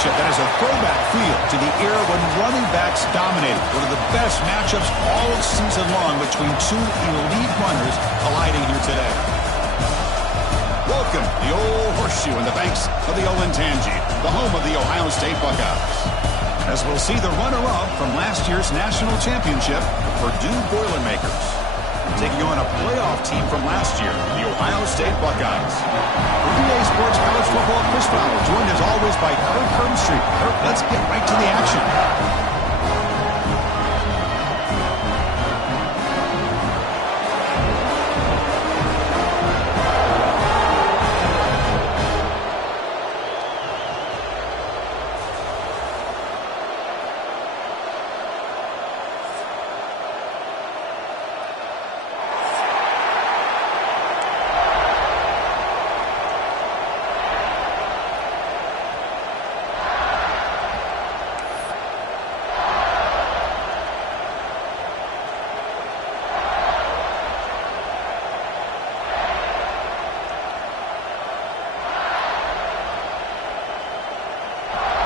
matchup that has a throwback feel to the era when running backs dominated. One of the best matchups all season long between two elite runners colliding here today. Welcome, the old horseshoe in the banks of the old Ncaa, the home of the Ohio State Buckeyes. As we'll see the runner-up from last year's national championship, the Purdue Boilermakers, taking on a playoff team from last year, the Ohio State Buckeyes. For EA Sports College Football, Chris Fowler, joined as always by Kirk Herbstreit. Kirk, let's get right to the action.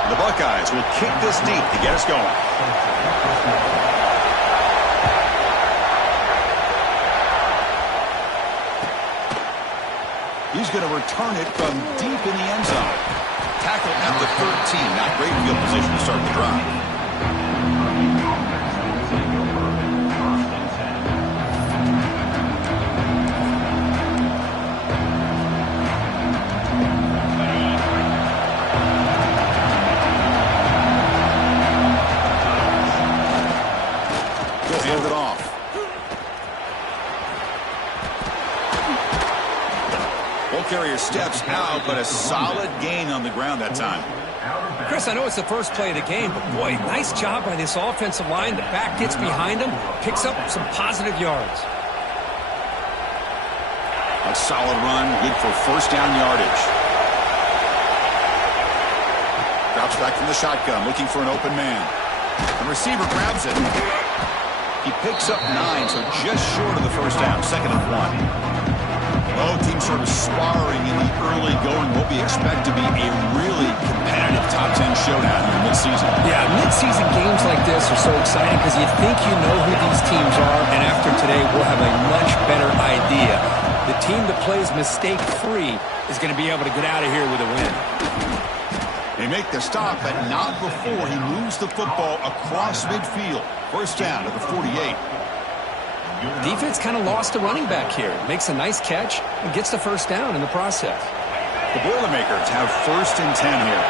The Buckeyes will kick this deep to get us going. He's going to return it from deep in the end zone. Tackle at the 13. Not great field position to start the drive. Hand it off. Ball carrier steps out, but a solid gain on the ground that time. Chris, I know it's the first play of the game, but boy, nice job by this offensive line. The back gets behind him, picks up some positive yards. A solid run, good for first down yardage. Drops back from the shotgun, looking for an open man. The receiver grabs it. He picks up 9, so just short of the first down, 2nd and 1. Both teams sort of sparring in the early going. What we expect to be a really competitive top 10 showdown here mid-season. Yeah, mid-season games like this are so exciting because you think you know who these teams are, and after today we'll have a much better idea. The team that plays mistake-free is going to be able to get out of here with a win. They make the stop, but not before he moves the football across midfield. First down at the 48. Defense kind of lost the running back here. Makes a nice catch and gets the first down in the process. The Boilermakers have 1st and 10 here.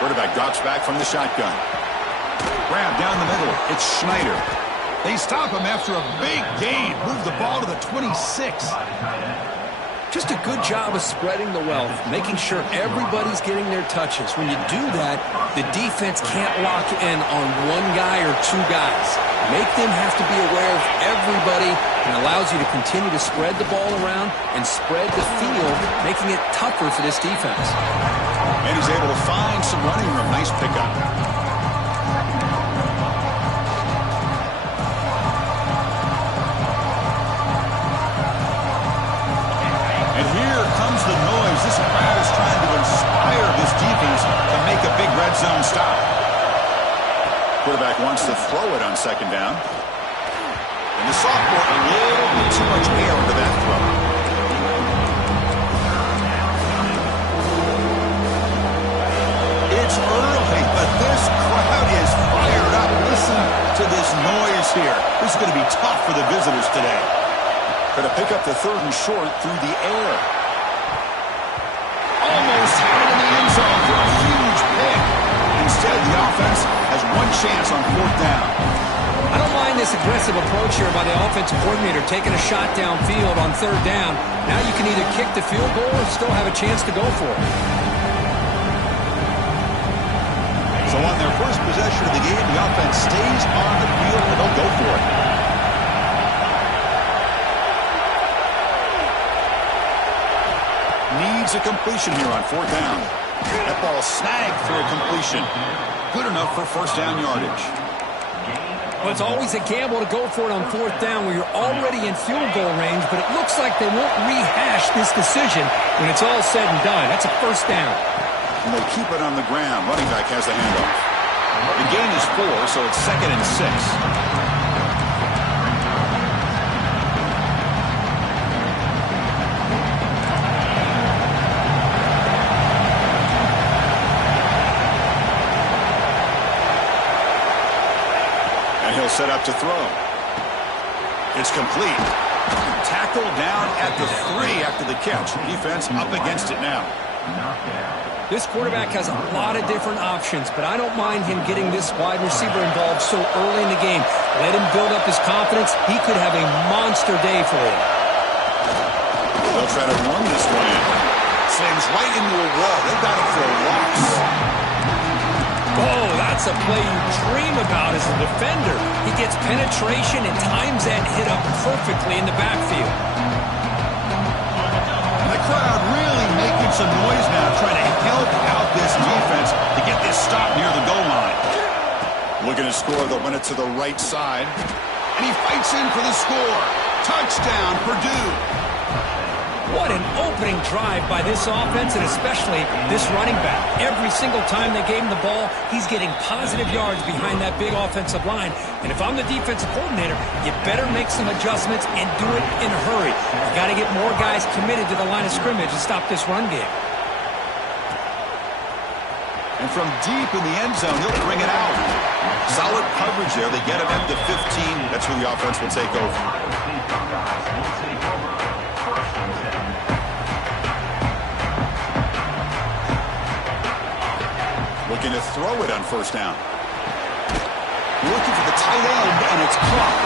Quarterback drops back from the shotgun. Grab down the middle. It's Schneider. They stop him after a big gain. Move the ball to the 26. Just a good job of spreading the wealth, making sure everybody's getting their touches. When you do that, the defense can't lock in on one guy or two guys. Make them have to be aware of everybody and allows you to continue to spread the ball around and spread the field, making it tougher for this defense. And he's able to find some running room. Nice pickup. The noise. This crowd is trying to inspire this defense to make a big red zone stop. Quarterback wants to throw it on 2nd down. And the sophomore a little bit too much air into that throw. It's early, but this crowd is fired up. Listen to this noise here. This is going to be tough for the visitors today. Going to pick up the 3rd and short through the air. Almost had it in the end zone for a huge pick. Instead, the offense has one chance on 4th down. I don't mind this aggressive approach here by the offensive coordinator, taking a shot downfield on 3rd down. Now you can either kick the field goal or still have a chance to go for it. So on their first possession of the game, the offense stays on the field and they'll go for it. Needs a completion here on 4th down. That ball snagged for a completion. Good enough for first down yardage. Well, it's always a gamble to go for it on fourth down where you're already in field goal range, but it looks like they won't rehash this decision when it's all said and done. That's a first down. And they'll keep it on the ground. Running back has the handoff. The gain is 4, so it's 2nd and 6. He'll set up to throw. It's complete. Tackled down at the 3 after the catch. Defense up against it now. This quarterback has a lot of different options, but I don't mind him getting this wide receiver involved so early in the game. Let him build up his confidence. He could have a monster day for him. They'll try to run this one in. Slams right into a wall. They've got him for a loss. Oh, that's a play you dream about as a defender. He gets penetration and times that hit up perfectly in the backfield. And the crowd really making some noise now, trying to help out this defense to get this stop near the goal line. Looking to score, they'll run it to the right side. And he fights in for the score. Touchdown, Purdue. What an opening drive by this offense, and especially this running back. Every single time they gave him the ball, he's getting positive yards behind that big offensive line. And if I'm the defensive coordinator, you better make some adjustments and do it in a hurry. You got to get more guys committed to the line of scrimmage and stop this run game. And from deep in the end zone, he'll bring it out. Solid coverage there. They get him at the 15. That's where the offense will take over. Looking to throw it on first down. Looking for the tight end, and it's caught.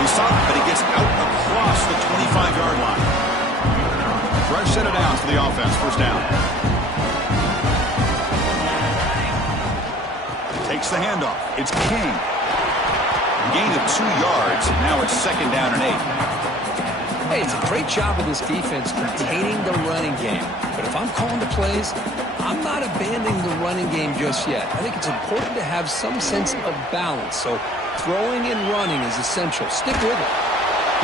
He saw it, but he gets out across the 25-yard line. Fresh set of downs for the offense. First down. Takes the handoff. It's King. Gain of 2 yards. Now it's 2nd down and 8. Hey, it's a great job of this defense containing the running game. But if I'm calling the plays, I'm not abandoning the running game just yet. I think it's important to have some sense of balance. So throwing and running is essential. Stick with it.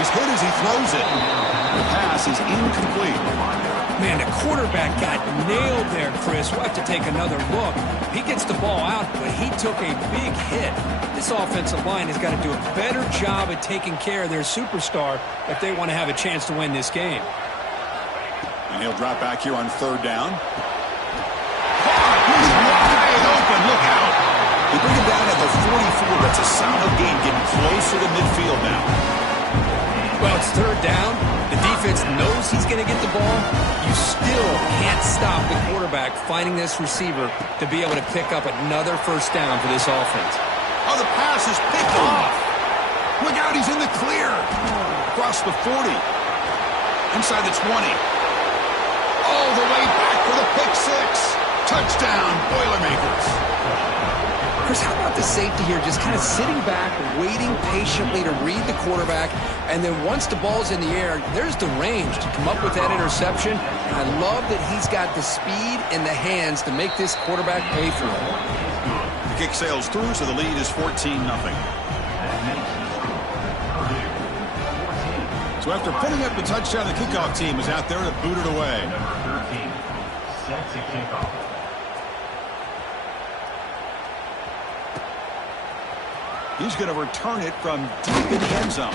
He's hit as he throws it. The pass is incomplete. Man, the quarterback got nailed there, Chris. We'll have to take another look. He gets the ball out, but he took a big hit. This offensive line has got to do a better job at taking care of their superstar if they want to have a chance to win this game. And he'll drop back here on 3rd down. He's wide open. Look out. They bring him down at the 44. That's a solid gain, getting closer to midfield now. Well, it's 3rd down. The defense knows he's going to get the ball. You still can't stop the quarterback finding this receiver to be able to pick up another first down for this offense. Oh, the pass is picked off. Look out, he's in the clear. Across the 40. Inside the 20. All the way back for the pick 6. Touchdown, Boilermakers. Chris, how about the safety here just kind of sitting back, waiting patiently to read the quarterback, and then once the ball's in the air, there's the range to come up with that interception. And I love that he's got the speed and the hands to make this quarterback pay for it. The kick sails through, so the lead is 14-0. So after putting up the touchdown, the kickoff team is out there to boot it away. Number 13, set to kick off. He's going to return it from deep in the end zone.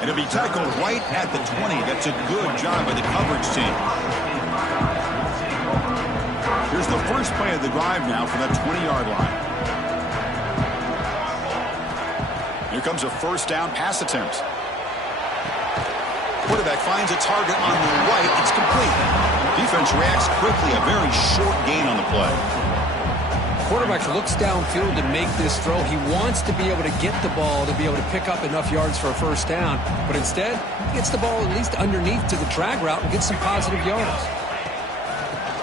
And it'll be tackled right at the 20. That's a good job by the coverage team. Here's the first play of the drive now from that 20-yard line. Here comes a first down pass attempt. Quarterback finds a target on the right. It's complete. Defense reacts quickly. A very short gain on the play. Quarterback looks downfield to make this throw. He wants to be able to get the ball to be able to pick up enough yards for a first down. But instead, he gets the ball at least underneath to the drag route and gets some positive yards.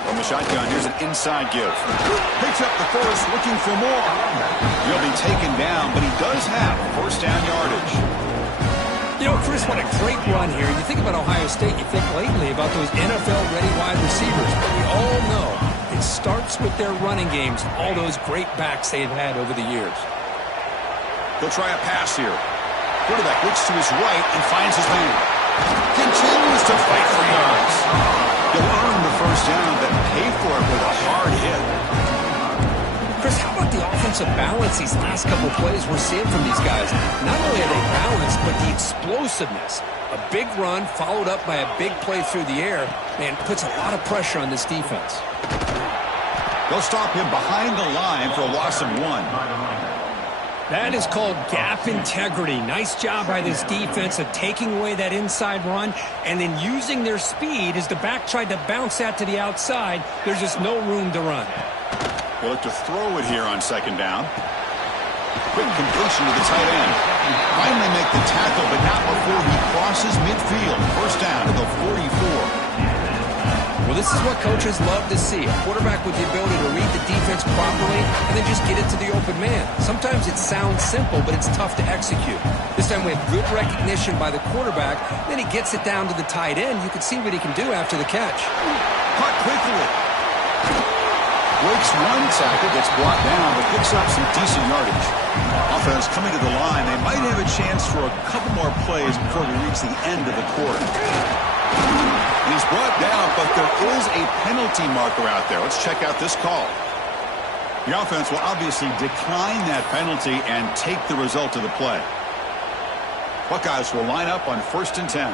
From the shotgun, here's an inside give. Picks up the first, looking for more. He'll be taken down, but he does have first down yardage. You know, Chris, what a great run here. You think about Ohio State, you think lately about those NFL-ready wide receivers. But we all know it starts with their running games, all those great backs they've had over the years. He'll try a pass here. Quarterback looks to his right and finds his man. Continues to fight for yards. He'll earn the first down, but pay for it with a hard hit. Chris, how about the offensive balance these last couple of plays we're seeing from these guys? Not only are they balanced, but the explosiveness. A big run followed up by a big play through the air, and puts a lot of pressure on this defense. They'll stop him behind the line for a loss of 1. That is called gap integrity. Nice job by this defense of taking away that inside run and then using their speed as the back tried to bounce that to the outside. There's just no room to run. They look to throw it here on second down. Quick completion to the tight end. Finally make the tackle, but not before he crosses midfield. First down to the 44. Well, this is what coaches love to see. A quarterback with the ability to read the defense properly and then just get it to the open man. Sometimes it sounds simple, but it's tough to execute. This time we have good recognition by the quarterback. Then he gets it down to the tight end. You can see what he can do after the catch. Caught quickly. Breaks one tackle, gets brought down, but picks up some decent yardage. Offense coming to the line. They might have a chance for a couple more plays before we reach the end of the quarter. He's brought down, but there is a penalty marker out there. Let's check out this call. The offense will obviously decline that penalty and take the result of the play. Buckeyes will line up on 1st and 10.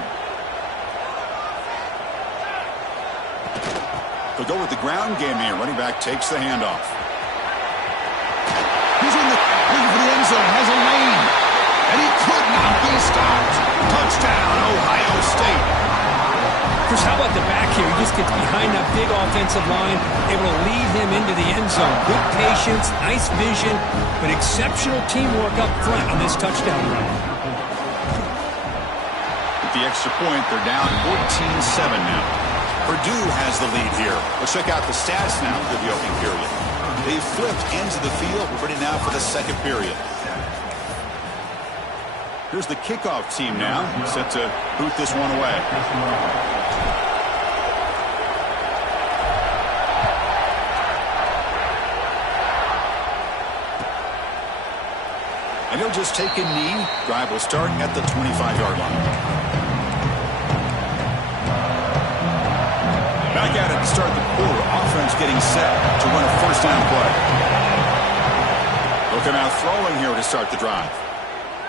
They'll go with the ground game here. Running back takes the handoff. He's in the looking for the end zone. Has a lane. And he could not be stopped. Touchdown, Ohio State. Chris, how about the back here? He just gets behind that big offensive line, able to lead him into the end zone. Good patience, nice vision, but exceptional teamwork up front on this touchdown run. With the extra point, they're down 14-7 now. Purdue has the lead here. Let's check out the stats now for the opening period. They flipped ends of the field. We're ready now for the second period. Here's the kickoff team now, set to boot this one away. And he'll just take a knee. Drive will start at the 25-yard line. Back at it to start the quarter. Offense getting set to run a first down play. Looking out throwing here to start the drive.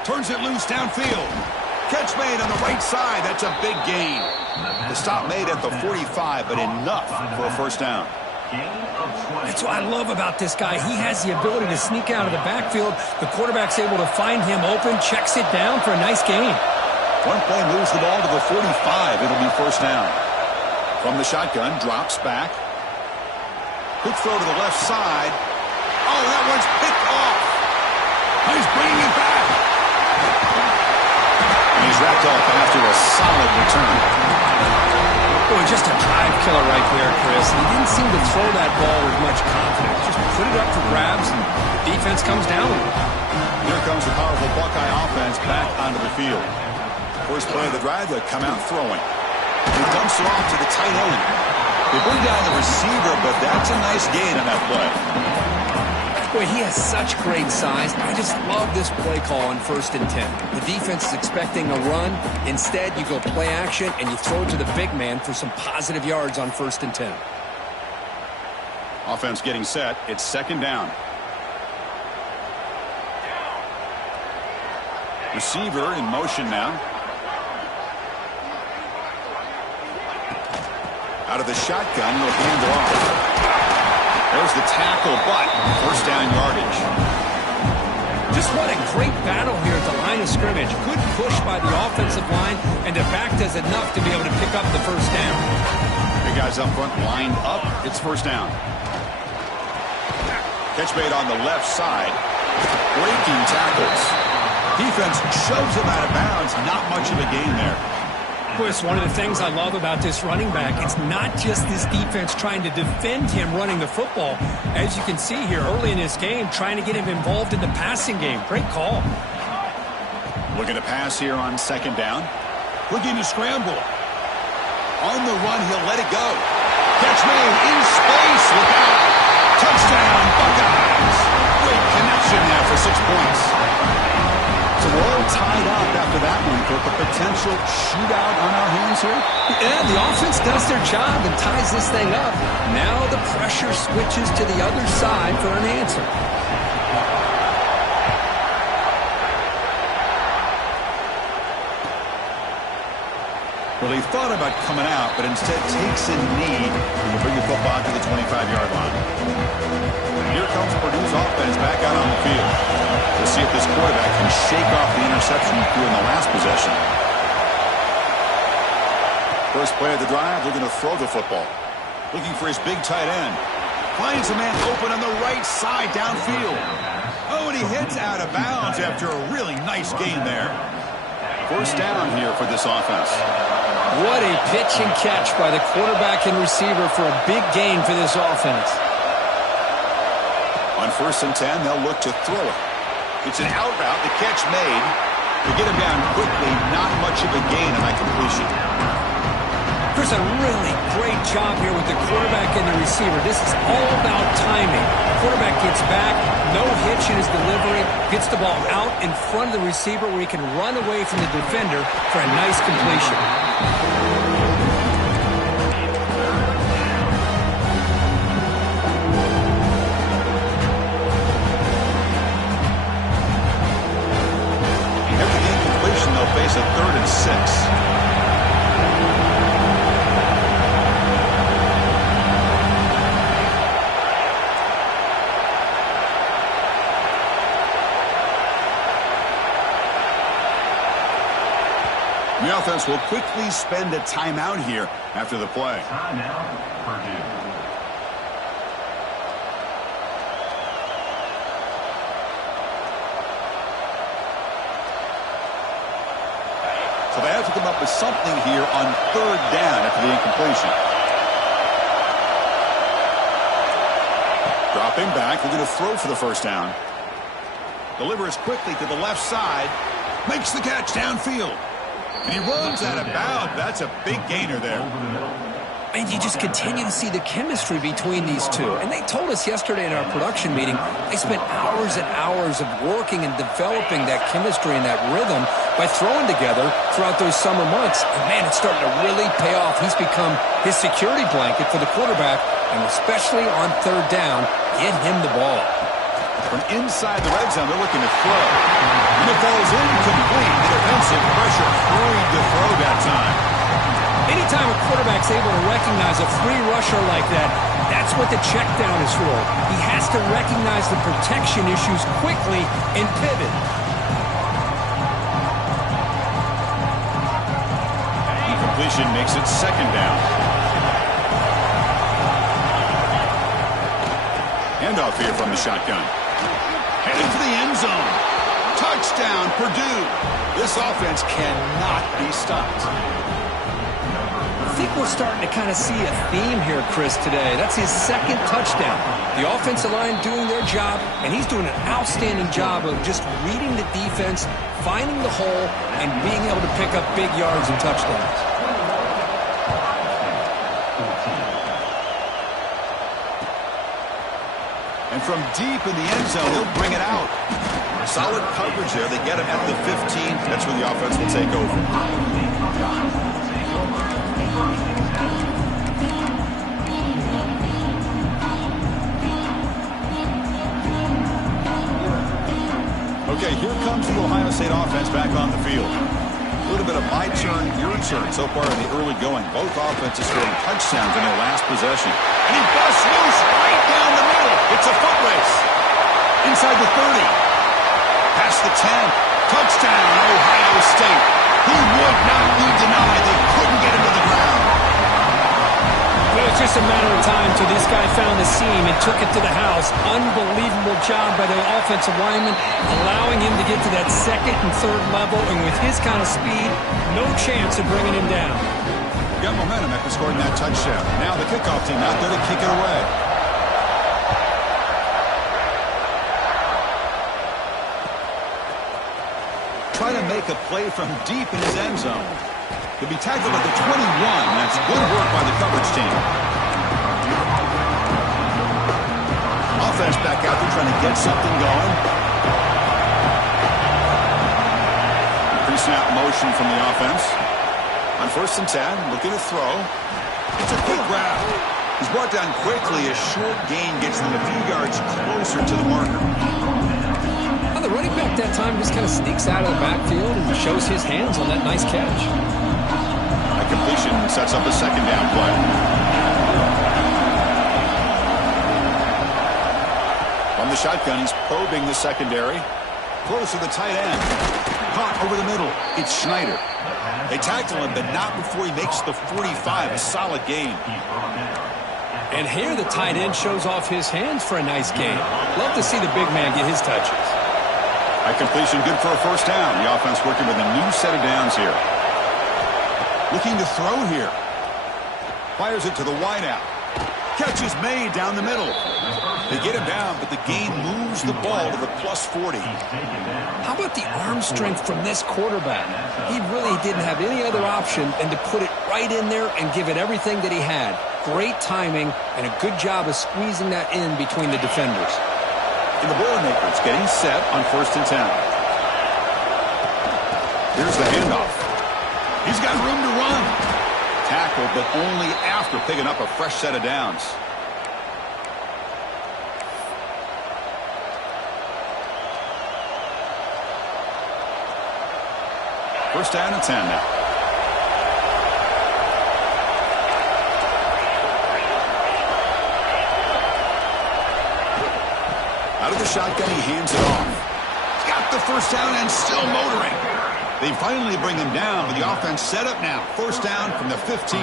Turns it loose downfield. Catch made on the right side. That's a big gain. The stop made at the 45, but enough for a first down. That's what I love about this guy. He has the ability to sneak out of the backfield. The quarterback's able to find him open, checks it down for a nice gain. One play moves the ball to the 45. It'll be first down. From the shotgun, drops back. Quick throw to the left side. Oh, that one's picked off. He's bringing it back. And he's wrapped up after a solid return. Boy, just a drive killer right there, Chris. He didn't seem to throw that ball with much confidence. Just put it up for grabs, and defense comes down with it. Here comes the powerful Buckeye offense back onto the field. First play of the drive, they come out throwing. He dumps it off to the tight end. They bring down the receiver, but that's a nice gain on that play. Boy, he has such great size. I just love this play call on 1st and 10. The defense is expecting a run. Instead, you go play action, and you throw it to the big man for some positive yards on 1st and 10. Offense getting set. It's second down. Receiver in motion now. Out of the shotgun, he'll hand it off. There's the tackle, but first down yardage. Just what a great battle here at the line of scrimmage. Good push by the offensive line, and the back does enough to be able to pick up the first down. Big guys up front lined up. It's first down. Catch made on the left side. Breaking tackles. Defense shoves him out of bounds. Not much of a gain there. Chris, one of the things I love about this running back, it's not just this defense trying to defend him running the football. As you can see here early in this game, trying to get him involved in the passing game. Great call. Looking to pass here on second down. Looking to scramble. On the run, he'll let it go. Catch made in space. Look out. Touchdown, Buckeyes. Great connection there for 6 points. So we're all tied up after that one for a potential shootout on our hands here. Yeah, the offense does their job and ties this thing up. Now the pressure switches to the other side for an answer. Well, he thought about coming out, but instead takes a knee and will bring the football to the 25-yard line. Here comes Purdue's offense back out on the field. We'll see if this quarterback can shake off the interception he threw in the last possession. First play of the drive, they're going to throw the football. Looking for his big tight end. Finds a man open on the right side downfield. Oh, and he hits out of bounds after a really nice gain there. First down here for this offense. What a pitch and catch by the quarterback and receiver for a big gain for this offense. On 1st and 10, they'll look to throw it. It's an out route, the catch made. They get him down quickly, not much of a gain on that completion. There's a really great job here with the quarterback and the receiver. This is all about timing. Quarterback gets back, no hitch in his delivery, gets the ball out in front of the receiver where he can run away from the defender for a nice completion. After the incompletion, they'll face a 3rd and 6. The offense will quickly spend a timeout here after the play. Timeout, Purdue. So they have to come up with something here on 3rd down after the incompletion. Dropping back, they're going to throw for the first down. Delivers quickly to the left side. Makes the catch downfield. And he runs out of bounds. That's a big gainer there. And you just continue to see the chemistry between these two. And they told us yesterday in our production meeting, they spent hours and hours of working and developing that chemistry and that rhythm by throwing together throughout those summer months. And, man, it's starting to really pay off. He's become his security blanket for the quarterback, and especially on 3rd down, get him the ball. From inside the red zone, they're looking to throw. And it falls incomplete. The defensive pressure hurried to throw that time. Anytime a quarterback's able to recognize a free rusher like that, that's what the check down is for. He has to recognize the protection issues quickly and pivot. Incompletion makes it 2nd down. Handoff here from the shotgun. Headed for the end zone. Touchdown, Purdue. This offense cannot be stopped. I think we're starting to kind of see a theme here, Chris, today. That's his 2nd touchdown. The offensive line doing their job, and he's doing an outstanding job of just reading the defense, finding the hole, and being able to pick up big yards and touchdowns. And from deep in the end zone, he'll bring it out. Solid coverage there. They get him at the 15. That's where the offense will take over. Okay, here comes the Ohio State offense back on the field. A little bit of my turn, your turn so far in the early going. Both offenses scoring touchdowns in their last possession. And he busts loose right down the middle. It's a foot race. Inside the 30. Past the 10. Touchdown, Ohio State. He would not be denied. They couldn't get him to the ground. Well, it's just a matter of time till this guy found the seam and took it to the house. Unbelievable job by the offensive lineman, allowing him to get to that 2nd and 3rd level, and with his kind of speed, no chance of bringing him down. Got momentum after scoring that touchdown. Now the kickoff team out there to kick it away. Try to make a play from deep in his end zone. He'll be tackled at the 21. That's good work by the coverage team. Offense back out there trying to get something going. Pre-snap motion from the offense. On 1st and 10, looking to throw. It's a quick grab. He's brought down quickly. A short gain gets them a few yards closer to the marker. Well, the running back that time just kind of sneaks out of the backfield and shows his hands on that nice catch. A completion sets up a 2nd down play. From the shotgun, he's probing the secondary. Close to the tight end. Caught over the middle. It's Schneider. They tackle him, but not before he makes the 45. A solid gain. And here the tight end shows off his hands for a nice gain. Love to see the big man get his touches. A completion good for a 1st down. The offense working with a new set of downs here. Looking to throw here. Fires it to the wideout. Catch is made down the middle. They get him down, but the gain moves the ball to the +40. How about the arm strength from this quarterback? He really didn't have any other option than to put it right in there and give it everything that he had. Great timing and a good job of squeezing that in between the defenders. And the Boilermakers getting set on 1st and 10. Here's the handoff. He's got room to run. Tackled, but only after picking up a fresh set of downs. First down and 10 now. Out of the shotgun, he hands it off. He's got the 1st down and still motoring. They finally bring him down, but the offense set up now. 1st down from the 15.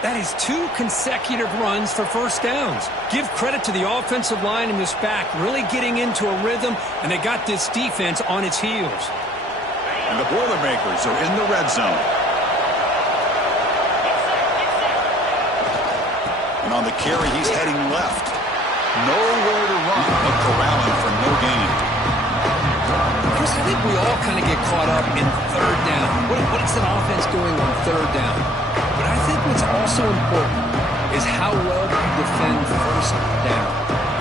That is 2 consecutive runs for 1st downs. Give credit to the offensive line and this back really getting into a rhythm, and they got this defense on its heels. And the Boilermakers are in the red zone. And on the carry, he's heading left. Nowhere to run, but corralling for no gain. Chris, I think we all kind of get caught up in 3rd down. What is an offense doing on 3rd down? But I think what's also important is how well you defend 1st down.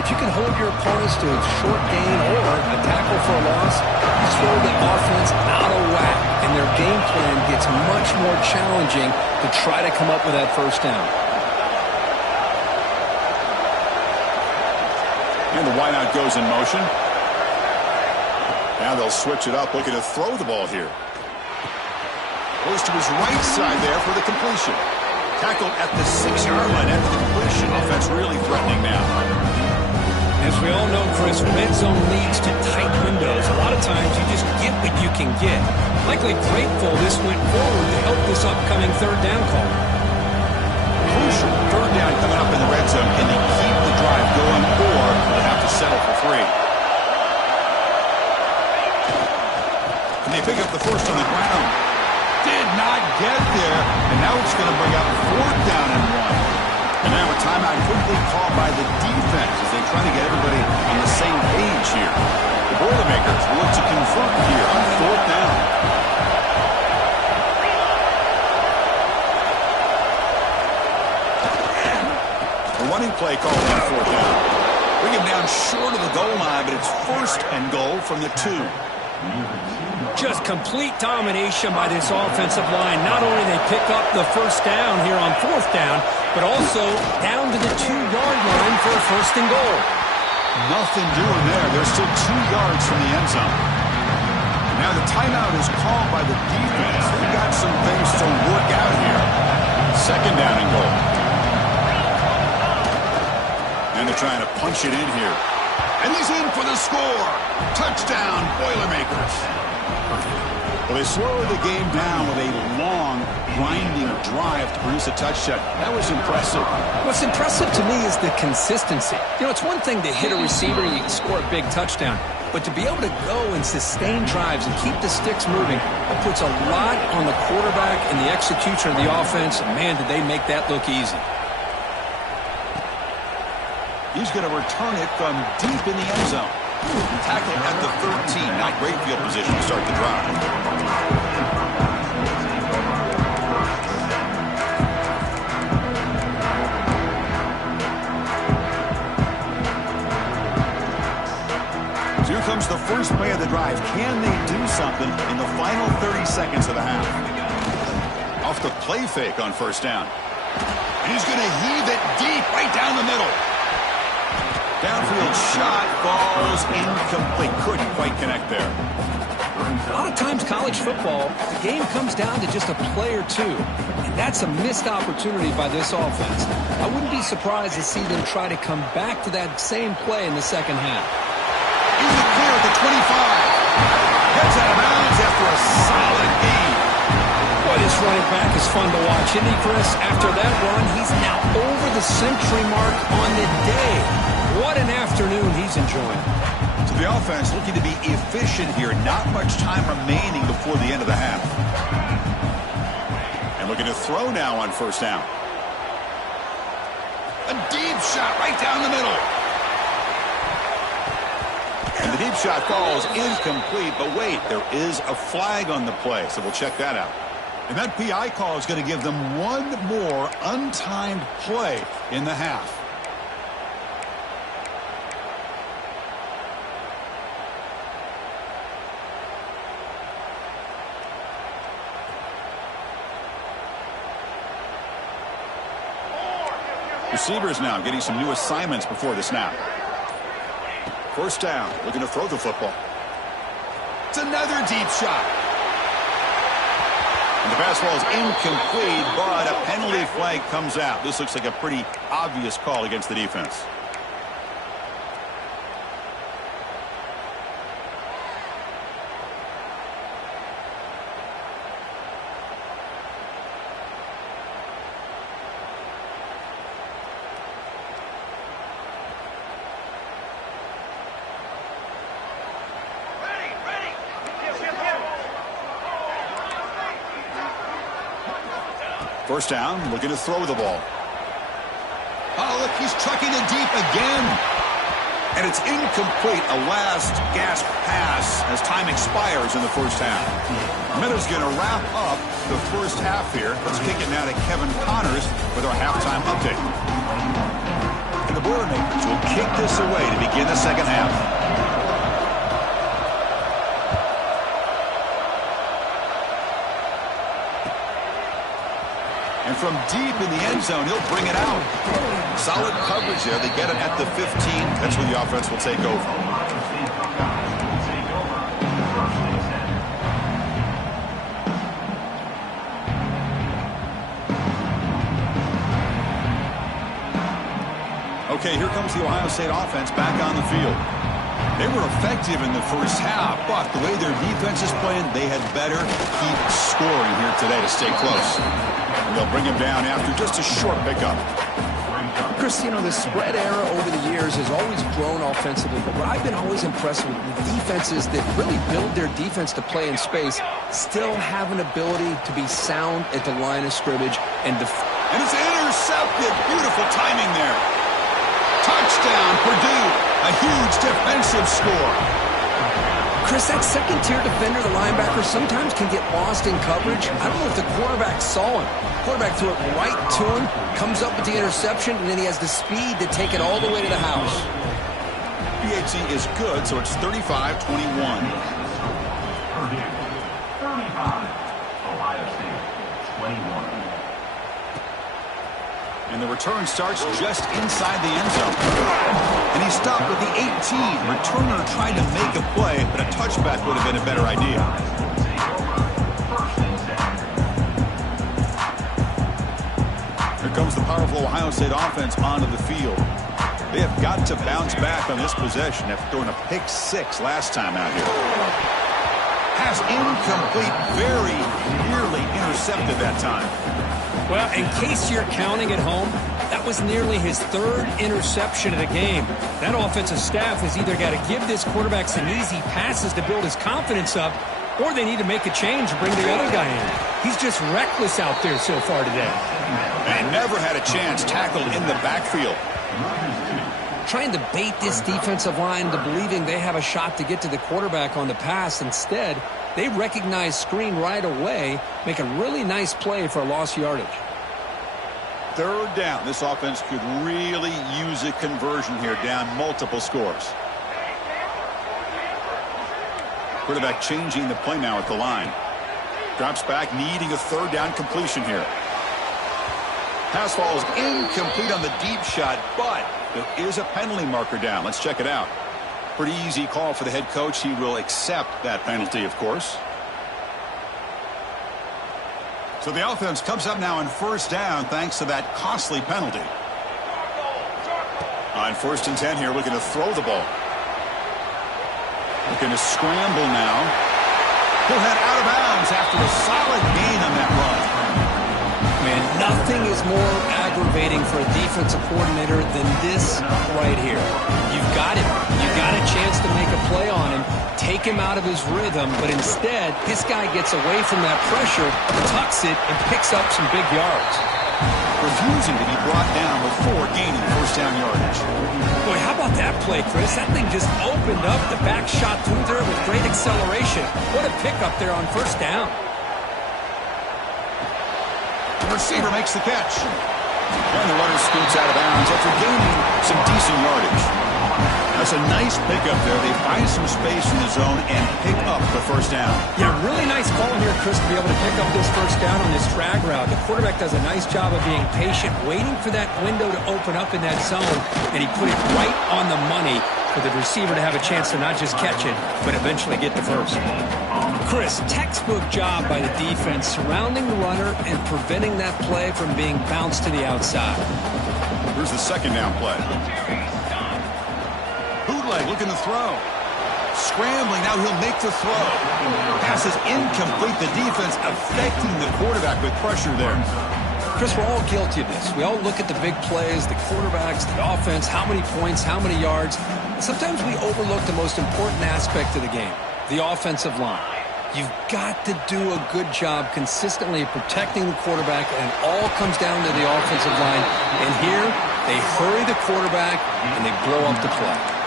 If you can hold your opponents to a short gain or a tackle for a loss, you throw the offense out of whack, and their game plan gets much more challenging to try to come up with that 1st down. And the wideout goes in motion. Now they'll switch it up, looking to throw the ball here. Goes to his right side there for the completion. Tackled at the 6-yard line after the completion. Offense really threatening now. As we all know, Chris, red zone leads to tight windows. A lot of times you just get what you can get. Likely grateful this went forward to help this upcoming 3rd down call. Crucial 3rd down coming up in the red zone. Can they keep the drive going, or they have to settle for 3? And they pick up the 1st on the ground. Did not get there, and now it's going to bring up 4th down and 1. And now a timeout quickly called by the defense as they try to get everybody on the same page here. The Boilermakers will look to convert here on 4th down. The running play called on 4th down. Bring him down short of the goal line, but it's 1st and goal from the 2. Just complete domination by this offensive line. Not only they pick up the 1st down here on 4th down, but also down to the 2-yard line for a 1st and goal. Nothing doing there. They're still 2 yards from the end zone. Now the timeout is called by the defense. They've got some things to work out here. 2nd down and goal. And they're trying to punch it in here. And he's in for the score. Touchdown, Boilermakers. Well, they slowed the game down with a long, grinding drive to produce a touchdown. That was impressive. What's impressive to me is the consistency. You know, it's one thing to hit a receiver and you can score a big touchdown, but to be able to go and sustain drives and keep the sticks moving, that puts a lot on the quarterback and the execution of the offense. And man, did they make that look easy. He's going to return it from deep in the end zone. Tackle at the 13. Not great field position to start the drive. So here comes the first play of the drive. Can they do something in the final 30 seconds of the half? Off the play fake on first down. And he's going to heave it deep right down the middle. Downfield shot falls incomplete. Couldn't quite connect there. A lot of times college football, the game comes down to just a play or two. And that's a missed opportunity by this offense. I wouldn't be surprised to see them try to come back to that same play in the second half. Easy clear at the 25. Gets out of bounds after a solid gain. Boy, this running back is fun to watch, isn't he, Chris? After that run, he's now over the century mark on the day. What an afternoon he's enjoying. So the offense looking to be efficient here. Not much time remaining before the end of the half. And looking to throw now on first down. A deep shot right down the middle. And the deep shot falls incomplete. But wait, there is a flag on the play. So we'll check that out. And that PI call is going to give them one more untimed play in the half. Receivers now getting some new assignments before the snap. First down, looking to throw the football. It's another deep shot. And the pass ball is incomplete, but a penalty flag comes out. This looks like a pretty obvious call against the defense. First down, looking to throw the ball. Oh, look, he's trucking it deep again. And it's incomplete, a last gasp pass as time expires in the first half. Miller's going to wrap up the first half here. Let's kick it now to Kevin Connors with our halftime update. And the Boilermakers will kick this away to begin the second half. And from deep in the end zone, he'll bring it out. Solid coverage there. They get it at the 15. That's where the offense will take over. Okay, here comes the Ohio State offense back on the field. They were effective in the first half, but the way their defense is playing, they had better keep scoring here today to stay close. And they'll bring him down after just a short pickup. Chris, you know, the spread era over the years has always grown offensively, but what I've been always impressed with defenses that really build their defense to play in space still have an ability to be sound at the line of scrimmage and And it's intercepted. Beautiful timing there. Touchdown, Purdue. A huge defensive score. Chris, that second-tier defender, the linebacker, sometimes can get lost in coverage. I don't know if the quarterback saw him. Quarterback threw it right to him, comes up with the interception, and then he has the speed to take it all the way to the house. PAT is good, so it's 35-21. Purdue, 35. Ohio State, 21. And the return starts just inside the end zone. And he stopped with the 18. Returner tried to make a play, but a touchback would have been a better idea. Here comes the powerful Ohio State offense onto the field. They have got to bounce back on this possession after throwing a pick six last time out here. Pass incomplete, very nearly intercepted that time. Well, in case you're counting at home, that was nearly his third interception of the game. That offensive staff has either got to give this quarterback some easy passes to build his confidence up, or they need to make a change and bring the other guy in. He's just reckless out there so far today. And never had a chance tackled in the backfield. Trying to bait this defensive line to believing they have a shot to get to the quarterback on the pass. Instead, they recognize screen right away, make a really nice play for a lost yardage. Third down. This offense could really use a conversion here, down multiple scores. Quarterback changing the play now at the line. Drops back, needing a third down completion here. Pass falls incomplete on the deep shot, but there is a penalty marker down. Let's check it out. Pretty easy call for the head coach. He will accept that penalty, of course. So the offense comes up now on first down thanks to that costly penalty. On 1st and 10 here, looking to throw the ball. Looking to scramble now. He'll head out of bounds after a solid gain on that run. Man, nothing is more aggravating for a defensive coordinator than this right here. You've got him. You've got a chance to make a play on him, take him out of his rhythm, but instead, this guy gets away from that pressure, tucks it, and picks up some big yards. Refusing to be brought down before gaining first down yardage. Boy, how about that play, Chris? That thing just opened up. The back shot through there with great acceleration. What a pickup there on first down. The receiver makes the catch. And the runner scoots out of bounds after gaining some decent yardage. That's a nice pickup there. They find some space in the zone and pick up the first down. Yeah, really nice call here, Chris, to be able to pick up this first down on this drag route. The quarterback does a nice job of being patient, waiting for that window to open up in that zone, and he put it right on the money for the receiver to have a chance to not just catch it, but eventually get the first. Chris, textbook job by the defense surrounding the runner and preventing that play from being bounced to the outside. Here's the second down play. Bootleg looking to throw. Scrambling, now he'll make the throw. Pass is incomplete. The defense affecting the quarterback with pressure there. Chris, we're all guilty of this. We all look at the big plays, the quarterbacks, the offense, how many points, how many yards. Sometimes we overlook the most important aspect of the game, the offensive line. You've got to do a good job consistently protecting the quarterback, and it all comes down to the offensive line. And here, they hurry the quarterback, and they blow up the play.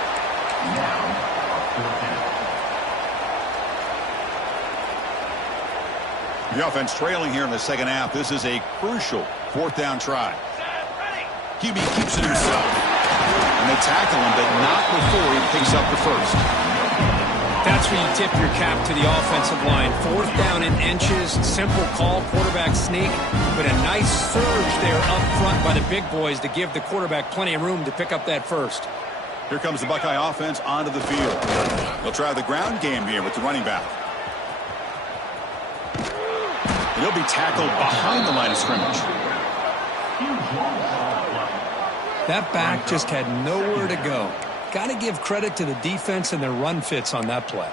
The offense trailing here in the second half. This is a crucial fourth down try. QB keeps it himself. And they tackle him, but not before he picks up the first. That's where you tip your cap to the offensive line. Fourth down in inches, simple call, quarterback sneak, but a nice surge there up front by the big boys to give the quarterback plenty of room to pick up that first. Here comes the Buckeye offense onto the field. They'll try the ground game here with the running back. And he'll be tackled behind the line of scrimmage. That back just had nowhere to go. Got to give credit to the defense and their run fits on that play.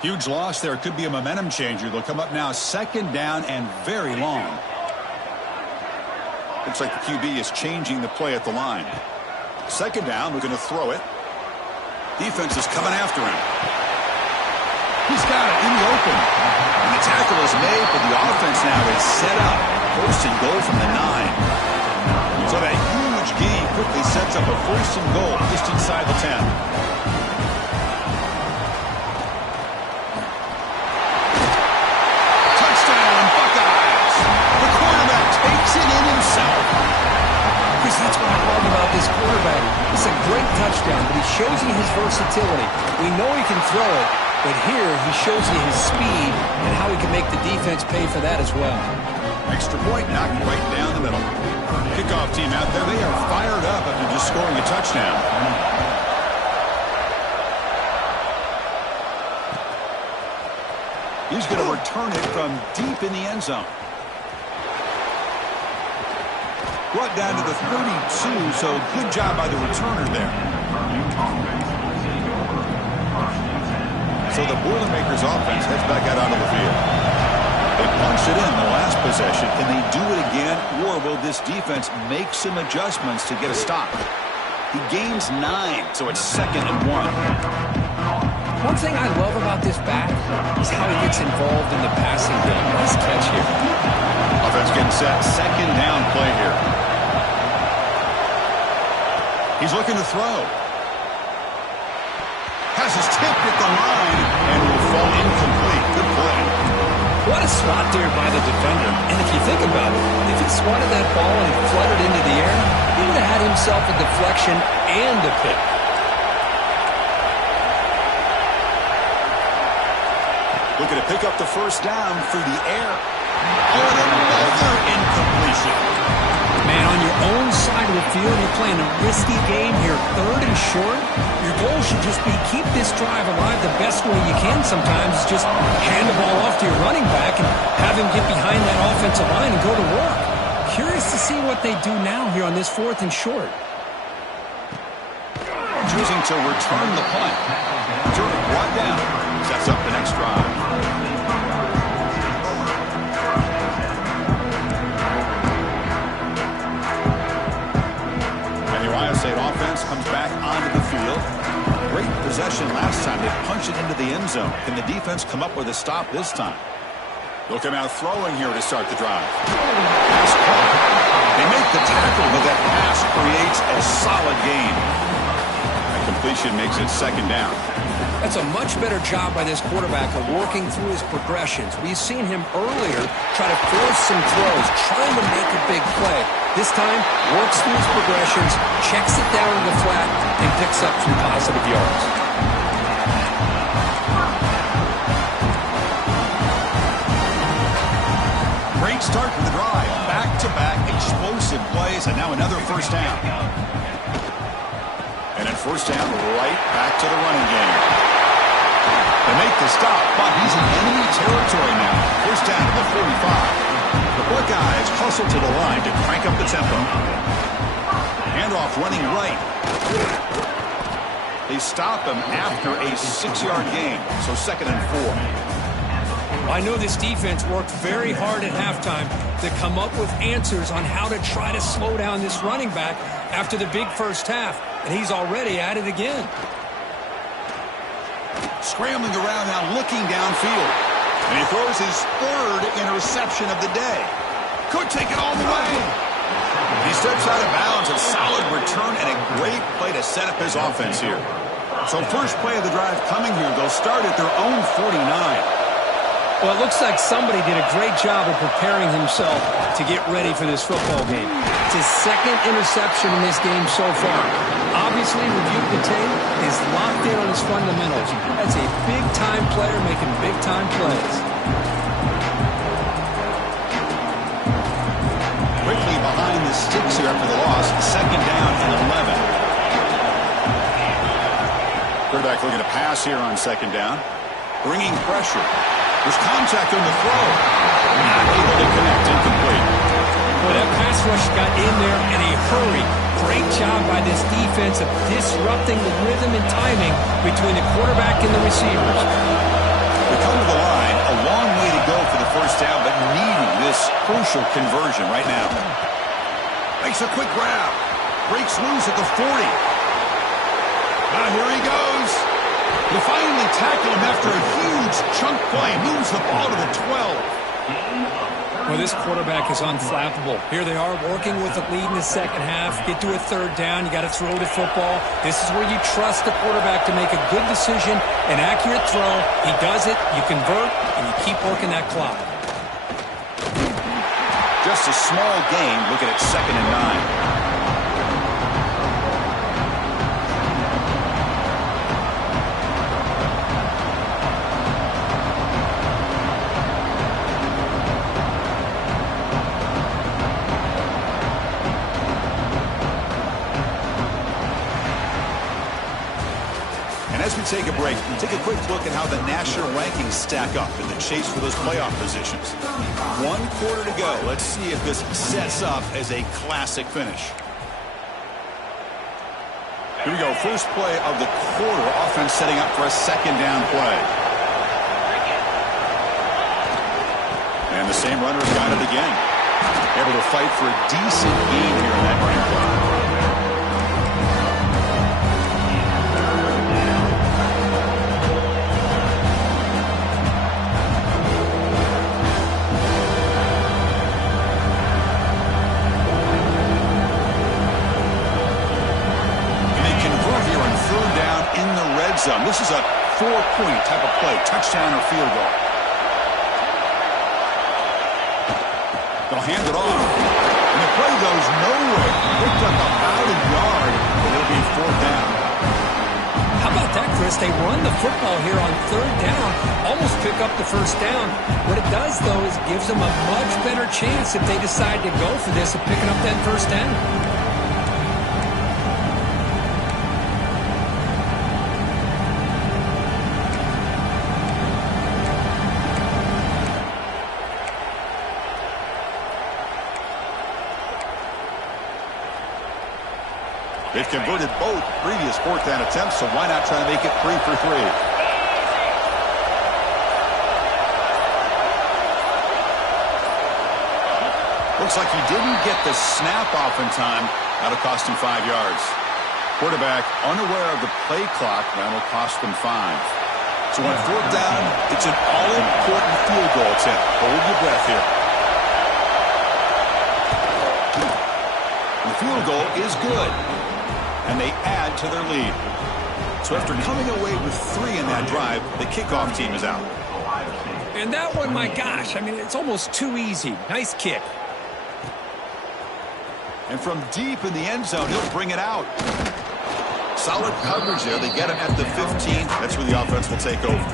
Huge loss there. Could be a momentum changer. They'll come up now second down and very long. Looks like the QB is changing the play at the line. Second down, we're going to throw it. Defense is coming after him. He's got it in the open. And the tackle is made, but the offense now is set up. First and goal from the 9. So that huge gain quickly sets up a first and goal just inside the 10. Touchdown, Buckeyes. The quarterback takes it in himself. Because that's what I love about this quarterback. It's a great touchdown, but he shows you his versatility. We know he can throw it, but here he shows you his speed and how he can make the defense pay for that as well. Extra point knocked right down the middle. Kickoff team out there. They are fired up after just scoring a touchdown. He's going to return it from deep in the end zone. Brought down to the 32, so good job by the returner there. So the Boilermakers offense heads back out onto the field. They punched it in the last possession. Can they do it again, or will this defense make some adjustments to get a stop? He gains 9, so it's second and 1. One thing I love about this back is how he gets involved in the passing game. Nice catch here. Offense getting set. Second down play here. He's looking to throw. Has his tip at the line and will fall incomplete. Good play. What a swat there by the defender. And if you think about it, if he swatted that ball and it fluttered into the air, he would have had him himself a deflection and a pick. Looking to pick up the first down through the air. And another incompletion. Man, on your own side of the field, you're playing a risky game here, 3rd and short. Your goal should just be keep this drive alive the best way you can sometimes. Is just hand the ball off to your running back and have him get behind that offensive line and go to work. Curious to see what they do now here on this 4th and short. Choosing to return the punt. Jordan brought down. Sets up the next drive. And the Ohio State offense comes back onto the field. Great possession last time. They punched it into the end zone. Can the defense come up with a stop this time? They'll come out throwing here to start the drive. Pass caught. They make the tackle, but that pass creates a solid gain. That completion makes it 2nd down. That's a much better job by this quarterback of working through his progressions. We've seen him earlier try to force some throws, trying to make a big play. This time, works through his progressions, checks it down in the flat, and picks up some positive yards. Great start to the drive. Back-to-back explosive plays, and now another first down. And at first down, right back to the running game. They make the stop, but he's in enemy territory now. First down to the 45. The Buckeyes hustle to the line to crank up the tempo. Handoff running right. They stop him after a 6-yard gain, so 2nd and 4. I know this defense worked very hard at halftime to come up with answers on how to try to slow down this running back after the big first half, and he's already at it again. Scrambling around now, looking downfield. And he throws his 3rd interception of the day. Could take it all the way. He steps out of bounds, a solid return, and a great play to set up his offense here. So first play of the drive coming here. They'll start at their own 49. Well, it looks like somebody did a great job of preparing himself to get ready for this football game. It's his 2nd interception in this game so far. Obviously, reviewed the tape, is locked in on his fundamentals. That's a big-time player making big-time plays. Quickly behind the sticks here after the loss. 2nd down and 11. Quarterback looking to pass here on 2nd down. Bringing pressure. There's contact on the throw. Not able to connect. Incomplete. Well, that pass rush got in there in a hurry. Great job by this defense of disrupting the rhythm and timing between the quarterback and the receivers. We come to the line, a long way to go for the first down, but needing this crucial conversion right now. Makes a quick grab. Breaks loose at the 40. Now here he goes. They finally tackle him after a huge chunk play. Moves the ball to the 12. Well, this quarterback is unflappable. Here they are working with a lead in the second half. Get to a 3rd down. You got to throw the football. This is where you trust the quarterback to make a good decision, an accurate throw. He does it, you convert, and you keep working that clock. Just a small gain. Looking at 2nd and 9. As we take a break, we'll take a quick look at how the national rankings stack up in the chase for those playoff positions. 1 quarter to go. Let's see if this sets up as a classic finish. Here we go. First play of the quarter. Offense setting up for a 2nd down play. And the same runner got it again. Able to fight for a decent gain here in that running play. Zone. This is a 4-point type of play, touchdown or field goal. They'll hand it off, and the play goes nowhere. Picked up about a this. They run the football here on third down, almost pick up the first down. What it does, though, is it gives them a much better chance if they decide to go for this of picking up that first down. They've converted both previous fourth down attempts, so why not try to make it 3 for 3? Looks like he didn't get the snap off in time. That'll cost him 5 yards. Quarterback unaware of the play clock. That'll cost them 5. So on fourth down, it's an all-important field goal attempt. Hold your breath here. The field goal is good, and they add to their lead. So after coming away with 3 in that drive, the kickoff team is out. And that one, my gosh, I mean, it's almost too easy. Nice kick. And from deep in the end zone, he'll bring it out. Solid coverage there. They get him at the 15. That's where the offense will take over.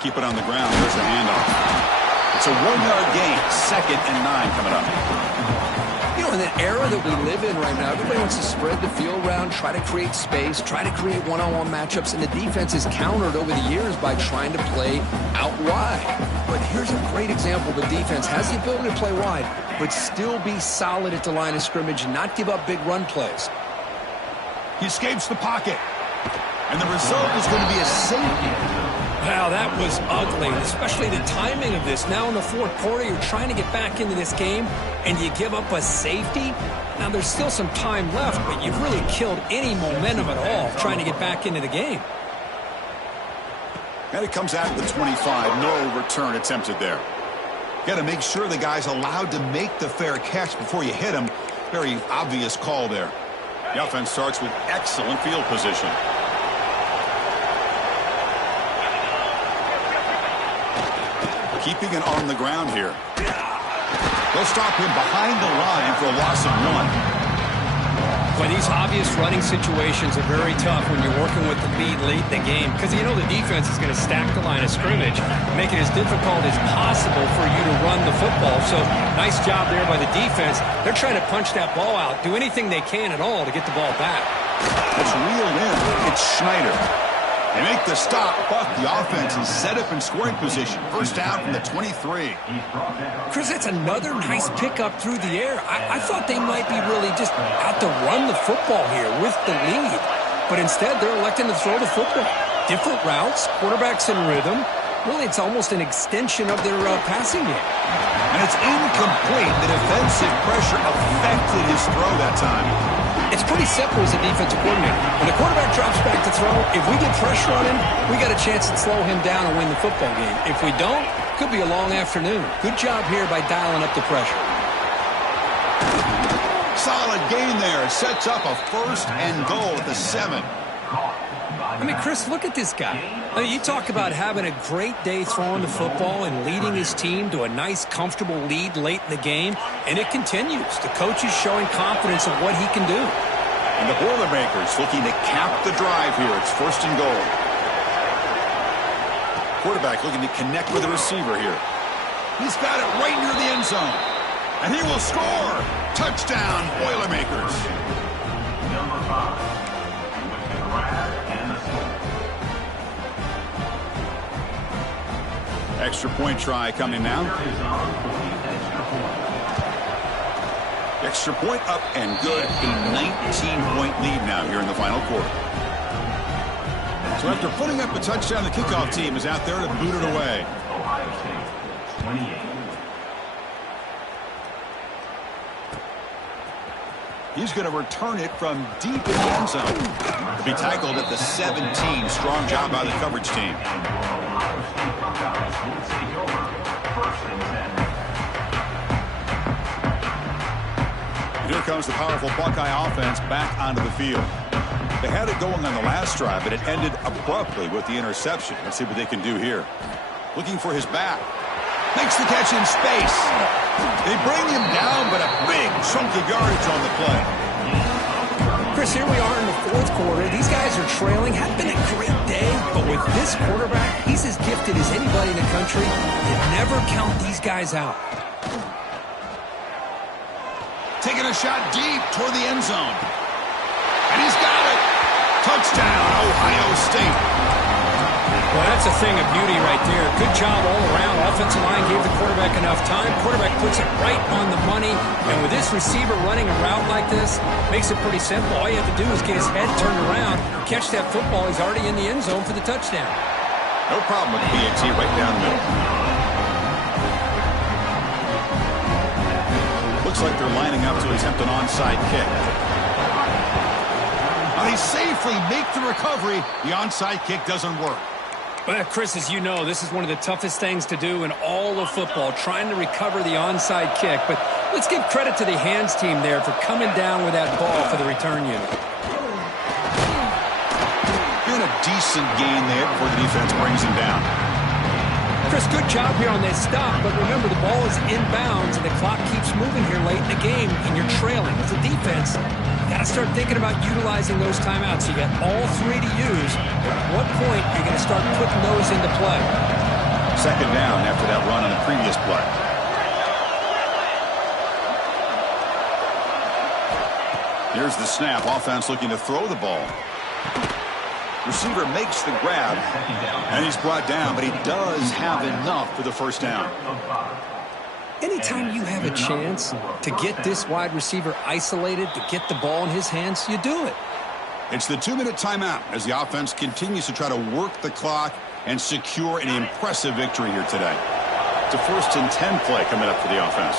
Keep it on the ground. There's the handoff. It's a 1-yard gain. 2nd and 9 coming up. You know, in the era that we live in right now, everybody wants to spread the field around, try to create space, try to create one-on-one matchups, and the defense is countered over the years by trying to play out wide. But here's a great example. The defense has the ability to play wide, but still be solid at the line of scrimmage and not give up big run plays. He escapes the pocket. And the result is going to be a safety. Wow, that was ugly, especially the timing of this. Now in the fourth quarter, you're trying to get back into this game, and you give up a safety. Now there's still some time left, but you've really killed any momentum at all trying to get back into the game. And it comes out at the 25. No return attempted there. Got to make sure the guy's allowed to make the fair catch before you hit him. Very obvious call there. The offense starts with excellent field position. Keeping it on the ground here. They'll stop him behind the line for a loss of 1. Well, these obvious running situations are very tough when you're working with the lead late in the game because you know the defense is going to stack the line of scrimmage, make it as difficult as possible for you to run the football. So nice job there by the defense. They're trying to punch that ball out, do anything they can at all to get the ball back. It's reeled in. It's Schneider. They make the stop, but the offense is set up in scoring position. First down from the 23. Chris, that's another nice pickup through the air. I thought they might be really just out to run the football here with the lead. But instead, they're electing to throw the football. Different routes, quarterbacks in rhythm. Really, it's almost an extension of their passing game. And it's incomplete. The defensive pressure affected his throw that time. It's pretty simple as a defensive coordinator. When the quarterback drops back to throw, if we get pressure on him, we got a chance to slow him down and win the football game. If we don't, it could be a long afternoon. Good job here by dialing up the pressure. Solid gain there. Sets up a 1st and goal at the 7. I mean, Chris, look at this guy. I mean, you talk about having a great day throwing the football and leading his team to a nice, comfortable lead late in the game, and it continues. The coach is showing confidence of what he can do. And the Boilermakers looking to cap the drive here. It's 1st and goal. Quarterback looking to connect with the receiver here. He's got it right near the end zone. And he will score. Touchdown, Boilermakers. Number 5, with the grab and the score. Extra point try coming now. Extra point up and good. A 19-point lead now here in the final quarter. So after putting up a touchdown, the kickoff team is out there to boot it away. Ohio State, 28. He's going to return it from deep in the end zone. To be tackled at the 17. Strong job by the coverage team. Ohio State Buckeyes will take over 1st and 10. And here comes the powerful Buckeye offense back onto the field. They had it going on the last drive, but it ended abruptly with the interception. Let's see what they can do here. Looking for his back. Makes the catch in space. They bring him down, but a big chunk of yardage on the play. Chris, here we are in the fourth quarter. These guys are trailing. Had been a great day, but with this quarterback, he's as gifted as anybody in the country. You never count these guys out. Taking a shot deep toward the end zone. And he's got it. Touchdown, Ohio State. Well, that's a thing of beauty right there. Good job all around. Offensive line gave the quarterback enough time. Quarterback puts it right on the money. And with this receiver running a route like this, makes it pretty simple. All you have to do is get his head turned around, catch that football. He's already in the end zone for the touchdown. No problem with the BAT right down the middle. Looks like they're lining up to attempt an onside kick. Now they safely make the recovery. The onside kick doesn't work. Well, Chris, as you know, this is one of the toughest things to do in all of football, trying to recover the onside kick. But let's give credit to the hands team there for coming down with that ball for the return unit. Doing a decent gain there before the defense brings him down. Chris, good job here on this stop, but remember the ball is inbounds and the clock keeps moving here late in the game and you're trailing. As a defense, you got to start thinking about utilizing those timeouts. You got all three to use. At what point are you going to start putting those into play? Second down after that run on the previous play. Here's the snap. Offense looking to throw the ball. Receiver makes the grab, and he's brought down, but he does have enough for the first down. Anytime you have a chance to get this wide receiver isolated, to get the ball in his hands, you do it. It's the 2-minute timeout as the offense continues to try to work the clock and secure an impressive victory here today. It's a 1st and 10 play coming up for the offense.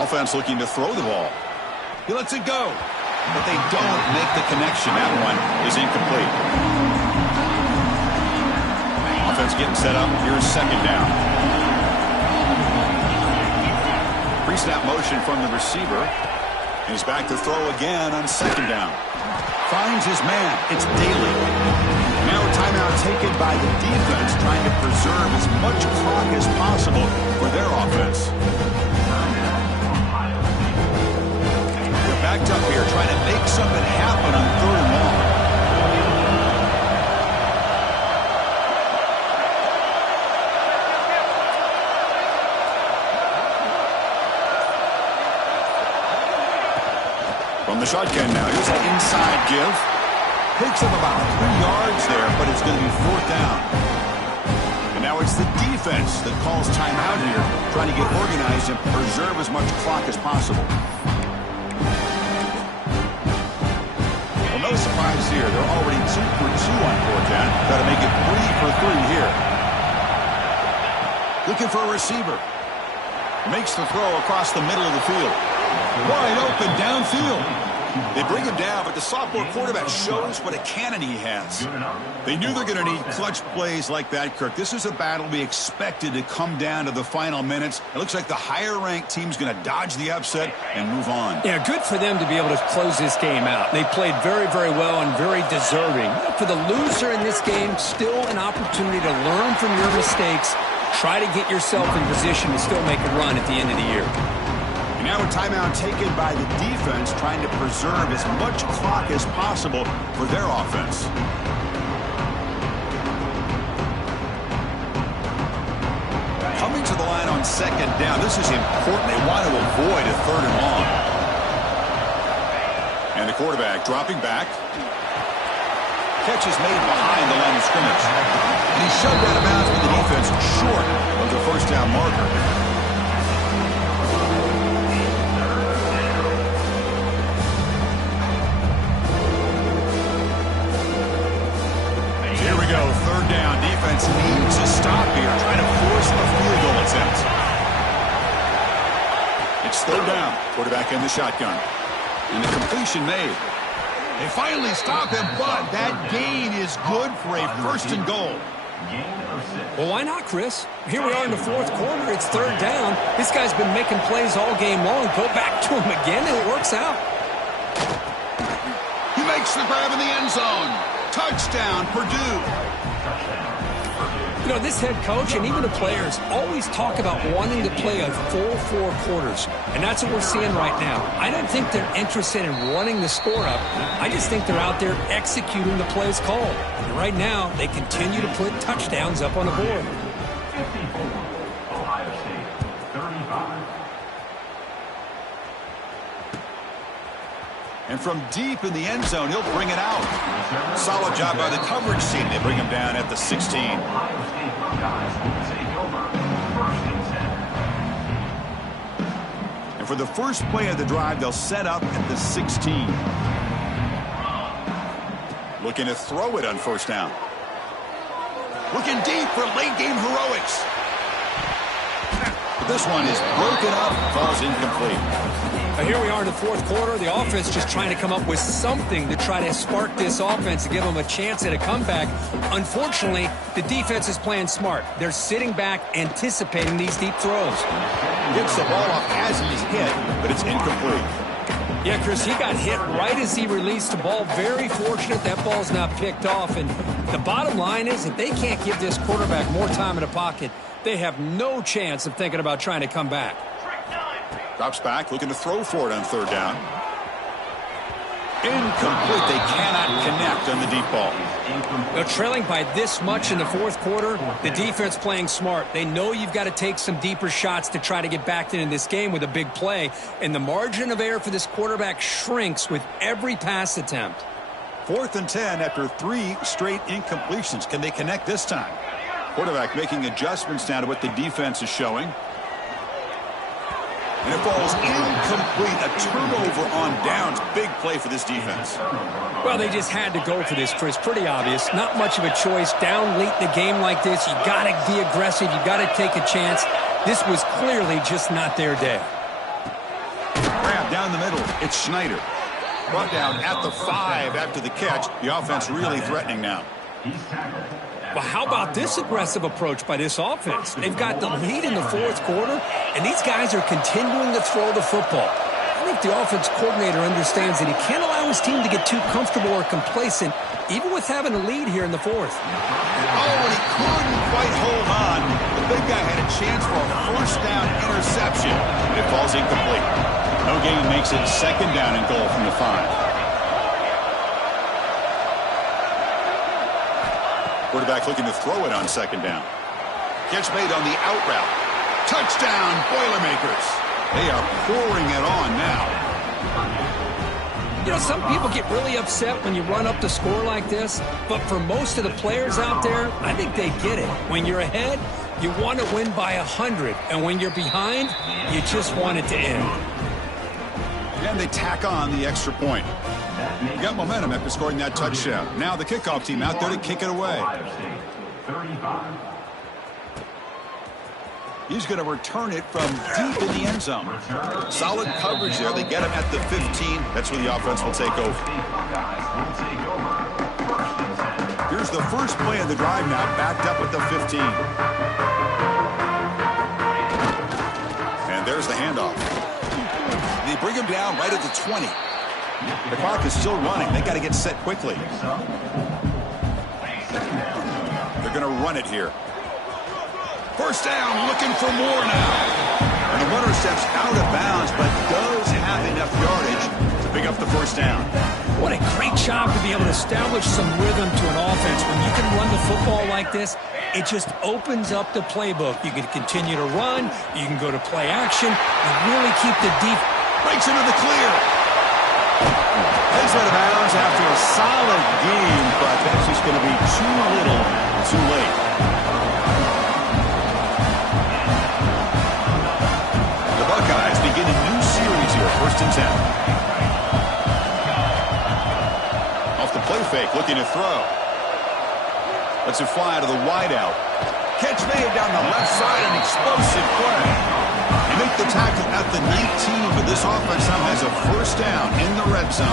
Offense looking to throw the ball. He lets it go, but they don't make the connection. That one is incomplete. Offense getting set up. Here's second down. Pre-snap motion from the receiver. He's back to throw again on second down. Finds his man. It's Daly. Now a timeout taken by the defense, trying to preserve as much clock as possible for their offense. Backed up here, trying to make something happen on 3rd and long. From the shotgun now, here's an inside give. Takes him about 3 yards there, but it's going to be 4th down. And now it's the defense that calls timeout here, trying to get organized and preserve as much clock as possible. No surprise here. They're already 2 for 2 on 4th down. Got to make it 3 for 3 here. Looking for a receiver. Makes the throw across the middle of the field. Wide open downfield. They bring him down, but the sophomore quarterback shows what a cannon he has. They knew they're going to need clutch plays like that, Kirk. This is a battle we expected to come down to the final minutes. It looks like the higher-ranked team's going to dodge the upset and move on. Yeah, good for them to be able to close this game out. They played very, very well and very deserving. For the loser in this game, still an opportunity to learn from your mistakes. Try to get yourself in position to still make a run at the end of the year. And now a timeout taken by the defense, trying to preserve as much clock as possible for their offense. Coming to the line on second down. This is important. They want to avoid a 3rd and long. And the quarterback dropping back. Catch is made behind the line of scrimmage. And he's shoved out of bounds with the defense short of the 1st down marker. Here we go, 3rd down. Defense needs a stop here, trying to force a field goal attempt. It's 3rd down. Quarterback in the shotgun. And the completion made. They finally stop him, but that gain is good for a first and goal. Well, why not, Chris? Here we are in the fourth quarter. It's third down. This guy's been making plays all game long. Go back to him again, and it works out. He makes the grab in the end zone. Touchdown, Purdue. You know, this head coach and even the players always talk about wanting to play a full 4 quarters, and that's what we're seeing right now. I don't think they're interested in running the score up. I just think they're out there executing the plays called. And right now, they continue to put touchdowns up on the board. 54, Ohio State, 35. And from deep in the end zone, he'll bring it out. Solid job by the coverage team. They bring him down at the 16. Ohio State Buckeyes will take over, first and 10. And for the first play of the drive, they'll set up at the 16. Looking to throw it on first down. Looking deep for late-game heroics. But this one is broken up, falls incomplete. Here we are in the fourth quarter. The offense just trying to come up with something to try to spark this offense to give them a chance at a comeback. Unfortunately, the defense is playing smart. They're sitting back, anticipating these deep throws. Gets the ball off as he's hit, but it's incomplete. Yeah, Chris, he got hit right as he released the ball. Very fortunate that ball's not picked off. And the bottom line is that they can't give this quarterback more time in the pocket. They have no chance of thinking about trying to come back. Drops back, looking to throw for it on third down. Incomplete. They cannot connect on the deep ball. They're trailing by this much in the fourth quarter. The defense playing smart. They know you've got to take some deeper shots to try to get back into this game with a big play. And the margin of error for this quarterback shrinks with every pass attempt. 4th and 10 after 3 straight incompletions. Can they connect this time? Quarterback making adjustments now to what the defense is showing. And it falls incomplete. A turnover on downs. Big play for this defense. Well, they just had to go for this, Chris. Pretty obvious. Not much of a choice. Down late in the game like this, you got to be aggressive. You got to take a chance. This was clearly just not their day. Grab down the middle. It's Schneider. Brought down at the 5 after the catch. The offense really threatening now. Well, how about this aggressive approach by this offense? They've got the lead in the fourth quarter, and these guys are continuing to throw the football. I think the offense coordinator understands that he can't allow his team to get too comfortable or complacent, even with having a lead here in the fourth. Oh, and he couldn't quite hold on. The big guy had a chance for a first down interception, and it falls incomplete. No gain makes it second down and goal from the 5. Quarterback looking to throw it on second down. Catch made on the out route. Touchdown, Boilermakers. They are pouring it on now. You know, some people get really upset when you run up the score like this, but for most of the players out there, I think they get it. When you're ahead, you want to win by 100, and when you're behind, you just want it to end. And they tack on the extra point. You got momentum after scoring that touchdown. Now the kickoff team out there to kick it away. He's going to return it from deep in the end zone. Solid coverage there. They get him at the 15. That's where the offense will take over. Here's the first play of the drive now, backed up at the 15. And there's the handoff. They bring him down right at the 20. The clock is still running. They got to get set quickly. They're going to run it here. First down, looking for more now. And the runner steps out of bounds, but does have enough yardage to pick up the first down. What a great job to be able to establish some rhythm to an offense. When you can run the football like this, it just opens up the playbook. You can continue to run. You can go to play action. You really keep the deep. Breaks into the clear. Heads out of bounds after a solid game, but that's just going to be too little, too late. The Buckeyes begin a new series here, 1st and 10. Off the play fake, looking to throw. Lets it fly to the wideout. Catch made down the left side, an explosive play. They make the tackle at the 19, but this offense now has a first down in the red zone.